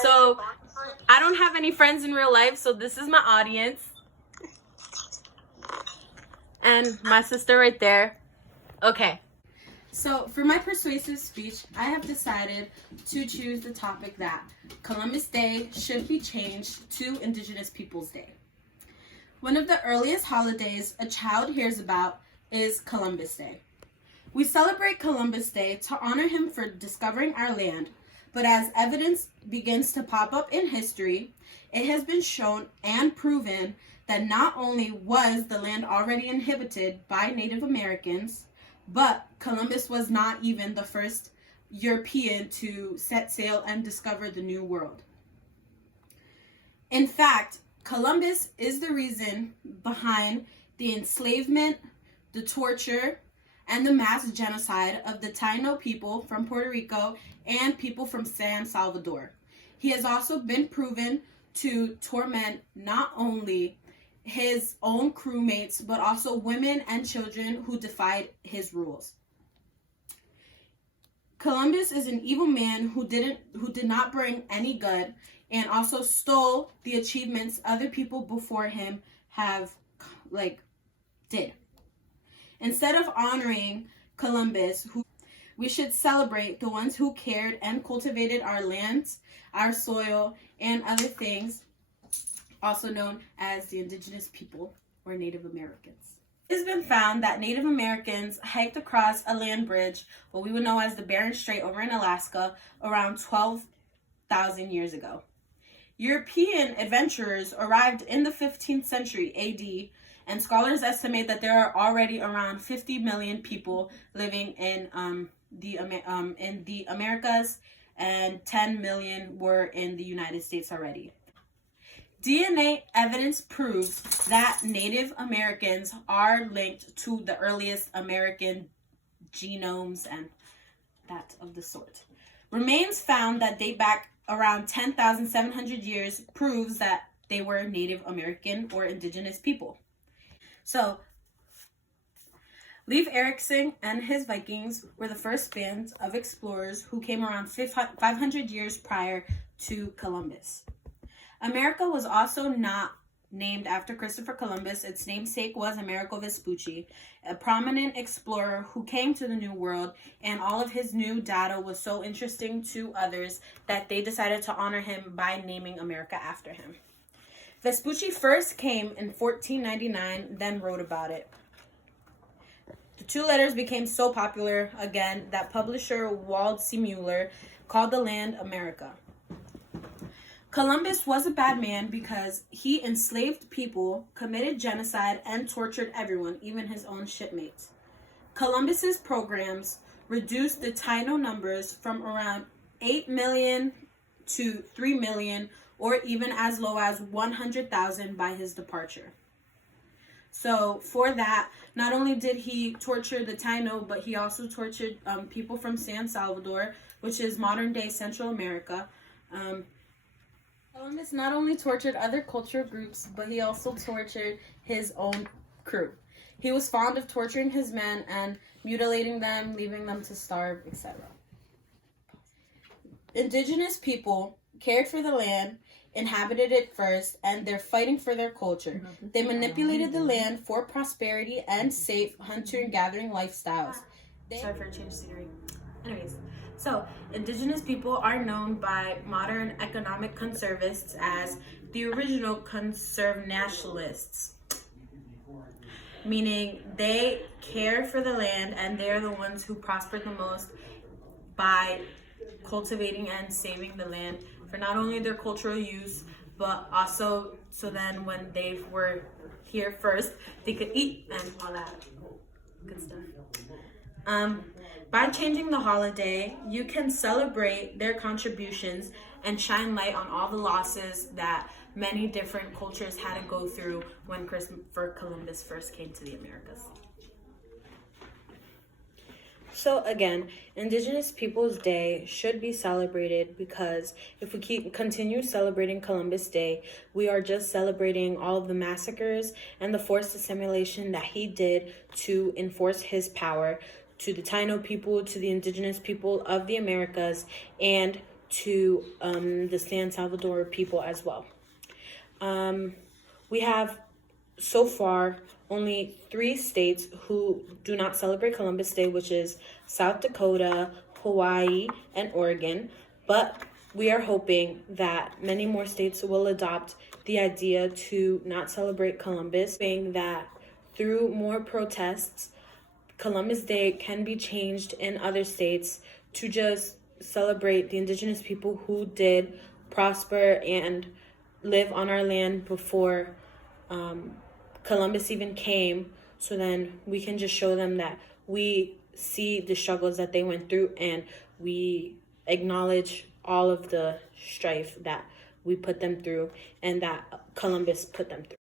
So I don't have any friends in real life, so this is my audience. And my sister right there. Okay. So for my persuasive speech, I have decided to choose the topic that Columbus Day should be changed to Indigenous Peoples Day. One of the earliest holidays a child hears about is Columbus Day. We celebrate Columbus Day to honor him for discovering our land, but as evidence begins to pop up in history, it has been shown and proven that not only was the land already inhabited by Native Americans, but Columbus was not even the first European to set sail and discover the New World. In fact, Columbus is the reason behind the enslavement, the torture, and the mass genocide of the Taino people from Puerto Rico and people from San Salvador. He has also been proven to torment not only his own crewmates, but also women and children who defied his rules. Columbus is an evil man who did not bring any good, and also stole the achievements other people before him have did. Instead of honoring Columbus, we should celebrate the ones who cared and cultivated our lands, our soil, and other things, also known as the Indigenous people or Native Americans. It has been found that Native Americans hiked across a land bridge, what we would know as the Bering Strait over in Alaska, around 12,000 years ago. European adventurers arrived in the 15th century AD, and scholars estimate that there are already around 50 million people living in the Americas, and 10 million were in the United States already. DNA evidence proves that Native Americans are linked to the earliest American genomes and that of the sort. Remains found that date back around 10,700 years proves that they were Native American or indigenous people. So, Leif Erikson and his Vikings were the first band of explorers who came around 500 years prior to Columbus. America was also not named after Christopher Columbus. Its namesake was Amerigo Vespucci, a prominent explorer who came to the New World, and all of his new data was so interesting to others that they decided to honor him by naming America after him. Vespucci first came in 1499, then wrote about it. The two letters became so popular, again, that publisher Wald C. Mueller called the land America. Columbus was a bad man because he enslaved people, committed genocide, and tortured everyone, even his own shipmates. Columbus's programs reduced the Taino numbers from around 8 million to 3 million, or even as low as 100,000 by his departure. So for that, not only did he torture the Taino, but he also tortured people from San Salvador, which is modern-day Central America. Columbus not only tortured other cultural groups, but he also tortured his own crew. He was fond of torturing his men and mutilating them, leaving them to starve, etc. Indigenous people cared for the land, inhabited it first, and they're fighting for their culture. They manipulated the land for prosperity and safe hunter and gathering lifestyles. Sorry for a change of scenery. Anyways, so indigenous people are known by modern economic conservatists as the original conservationalists, meaning they care for the land and they're the ones who prospered the most by cultivating and saving the land for not only their cultural use, but also so then when they were here first, they could eat and all that good stuff. By changing the holiday, you can celebrate their contributions and shine light on all the losses that many different cultures had to go through when Christopher Columbus first came to the Americas. So again, Indigenous Peoples Day should be celebrated because if we continue celebrating Columbus Day, we are just celebrating all of the massacres and the forced assimilation that he did to enforce his power to the Taino people, to the indigenous people of the Americas, and to the San Salvador people as well. We have so far only 3 states who do not celebrate Columbus Day, which is South Dakota, Hawaii, and Oregon. But we are hoping that many more states will adopt the idea to not celebrate Columbus, saying that through more protests, Columbus Day can be changed in other states to just celebrate the indigenous people who did prosper and live on our land before Columbus even came. So then we can just show them that we see the struggles that they went through, and we acknowledge all of the strife that we put them through and that Columbus put them through.